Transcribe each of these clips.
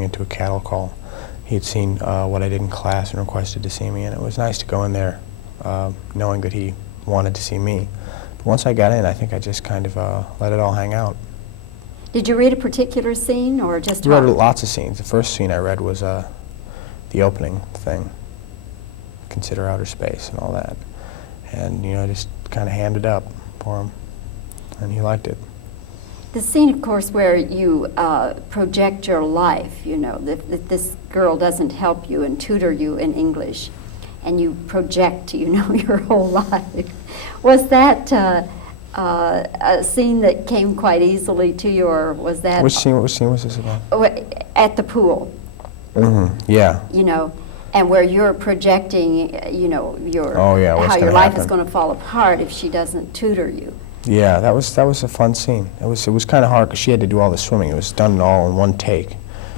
going into a cattle call. He had seen what I did in class and requested to see me, and it was nice to go in there knowing that he wanted to see me. But once I got in, I think I just kind of let it all hang out. Did you read a particular scene, or just? I read lots of scenes. The first scene I read was the opening thing, consider outer space and all that. And, you know, I just kind of handed up for him, and he liked it. The scene, of course, where you project your life, you know, that this girl doesn't help you and tutor you in English, and you project, you know, your whole life. Was that a scene that came quite easily to you, or was that... Which scene was this about? At the pool. Mm-hmm, yeah. You know, and where you're projecting, you know, your how your life is going to fall apart if she doesn't tutor you. Yeah, that was a fun scene. It was kind of hard because she had to do all the swimming. It was done all in one take,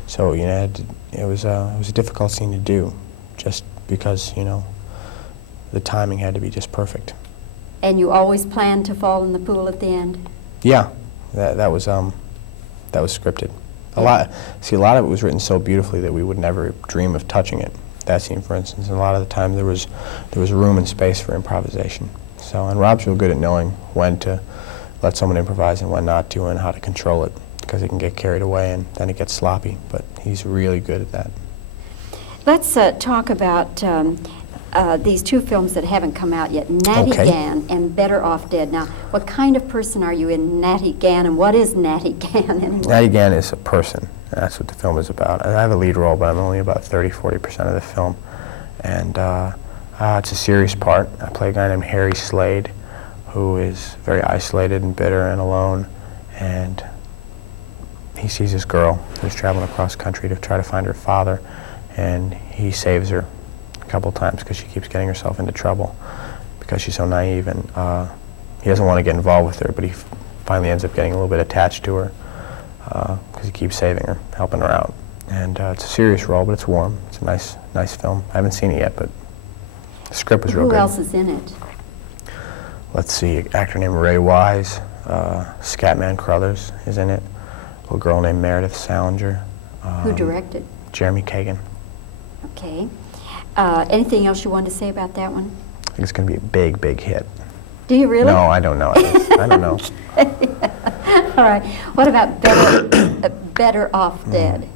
so you know it was a difficult scene to do, just because, you know, the timing had to be just perfect. And you always planned to fall in the pool at the end? Yeah, that was scripted. A lot of it was written so beautifully that we would never dream of touching it. That scene, for instance, and a lot of the time there was room and space for improvisation. So, and Rob's real good at knowing when to let someone improvise and when not to, and how to control it, because it can get carried away and then it gets sloppy. But he's really good at that. Let's talk about these two films that haven't come out yet, Natty Gann and Better Off Dead. Now, what kind of person are you in Natty Gann, and what is Natty Gann anyway? Natty Gann is a person. That's what the film is about. I have a lead role, but I'm only about 30–40% of the film. And it's a serious part. I play a guy named Harry Slade, who is very isolated and bitter and alone. And he sees this girl who's traveling across country to try to find her father, and he saves her a couple times because she keeps getting herself into trouble because she's so naive, and he doesn't want to get involved with her, but he finally ends up getting a little bit attached to her because he keeps saving her, helping her out. And it's a serious role, but it's warm. It's a nice film. I haven't seen it yet, but the script was real good. Who else is in it? Let's see, an actor named Ray Wise, Scatman Crothers is in it, a little girl named Meredith Salinger. Who directed? Jeremy Kagan. Okay. Anything else you wanted to say about that one? I think it's going to be a big hit. Do you really? No, I don't know. I don't know. All right. What about Better Off Dead?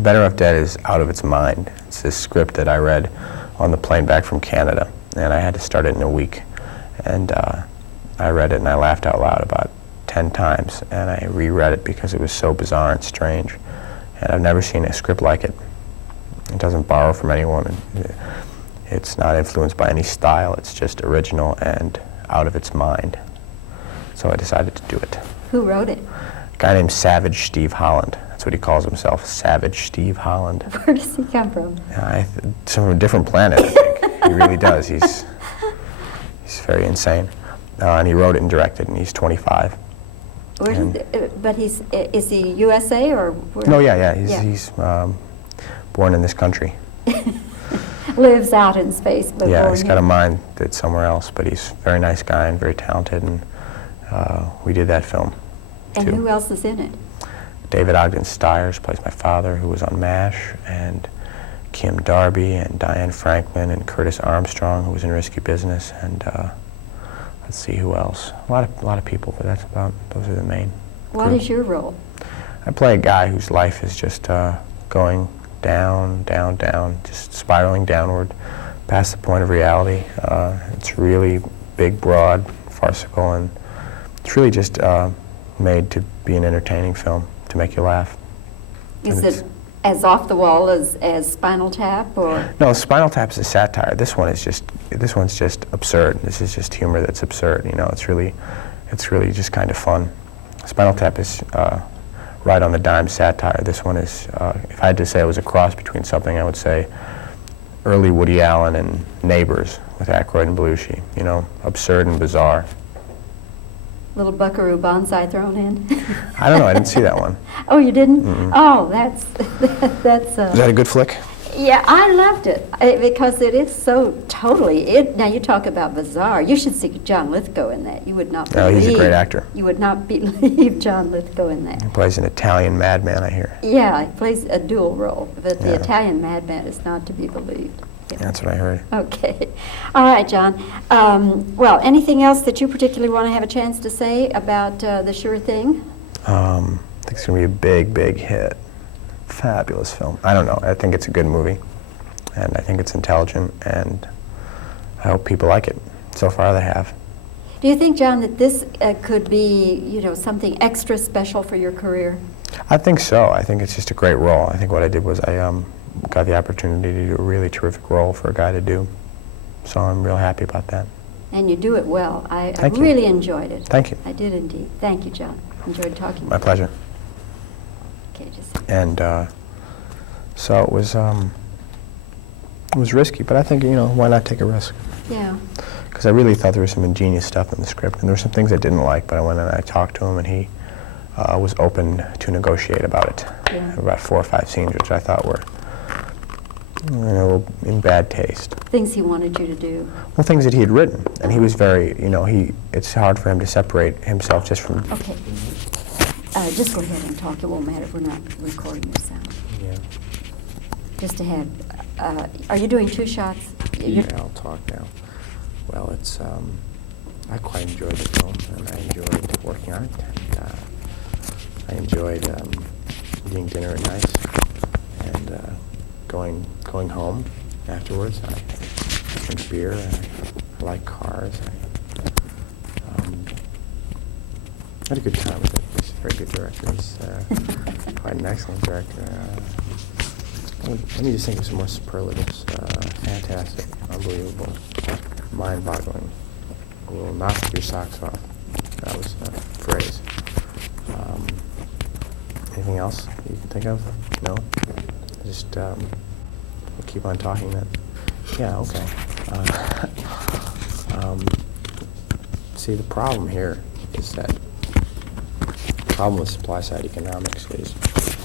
Better Off Dead is out of its mind. It's this script that I read on the plane back from Canada, and I had to start it in a week. And I read it and I laughed out loud about 10 times, and I reread it because it was so bizarre and strange. And I've never seen a script like it. It doesn't borrow from anyone. It's not influenced by any style. It's just original and out of its mind. So I decided to do it. Who wrote it? A guy named Savage Steve Holland. That's what he calls himself, Savage Steve Holland. Where does he come from? From a different planet, I think. He really does. He's very insane. And he wrote it and directed, and he's 25. But is he USA or where? No, yeah. He's born in this country. Lives out in space, but yeah, born he's got a mind that's somewhere else, but he's a very nice guy and very talented, and we did that film, And too. who else is in it? David Ogden Stiers plays my father, who was on MASH, and Kim Darby, and Diane Franklin, and Curtis Armstrong, who was in Risky Business, and let's see who else. A lot of people, but those are the main. What is your role? I play a guy whose life is just going down, just spiraling downward, past the point of reality. It's really big, broad, farcical, and it's really just made to be an entertaining film, to make you laugh. Is it as off the wall as Spinal Tap, or? No, Spinal Tap is a satire. This one's just absurd. This is just humor that's absurd. You know, it's really just kind of fun. Spinal Tap is right on the dime satire. This one is, if I had to say it was a cross between something, I would say early Woody Allen and Neighbors with Aykroyd and Belushi. You know, absurd and bizarre. Little Buckaroo Banzai thrown in? I don't know. I didn't see that one. Oh, you didn't? Mm-mm. Oh, that's. Is that a good flick? Yeah, I loved it because it is so totally. Now you talk about bizarre. You should see John Lithgow in that. You would not believe. Oh, he's a great actor. You would not believe John Lithgow in that. He plays an Italian madman, I hear. Yeah, he plays a dual role, but the Yeah. Italian madman is not to be believed. Yeah. That's what I heard. Okay. All right, John. Well, anything else that you particularly want to have a chance to say about The Sure Thing? I think it's going to be a big, big hit. Fabulous film. I don't know. I think it's a good movie, and I think it's intelligent, and I hope people like it. So far, they have. Do you think, John, that this could be, something extra special for your career? I think so. I think it's just a great role. I think what I did was I got the opportunity to do a really terrific role for a guy to do. So I'm real happy about that. And you do it well. I Thank you. really enjoyed it. Thank you. I did indeed. Thank you, John. Enjoyed talking My with pleasure. you. Okay, just. And so it was risky, but I think, why not take a risk? Yeah. Because I really thought there was some ingenious stuff in the script, and there were some things I didn't like, but I went and I talked to him, and he was open to negotiate about it. Yeah. About 4 or 5 scenes, which I thought were in bad taste. Things he wanted you to do. Well, things that he had written, and he was very, it's hard for him to separate himself just from... Okay. Just go ahead and talk. It won't matter if we're not recording your sound. Yeah. Just to have, are you doing 2 shots? Yeah, I'll talk now. Well, it's, I quite enjoyed the film, and I enjoyed working on it. And, I enjoyed eating dinner at night and going home afterwards. I drink beer. I like cars. I had a good time with it. He's a very good director. He's quite an excellent director. Let me just think of some more superlatives. Fantastic, unbelievable, mind-boggling. Will knock your socks off. That was a phrase. Anything else you can think of? No? Just we'll keep on talking then. Yeah, okay. See, the problem here is that the problem with supply-side economics is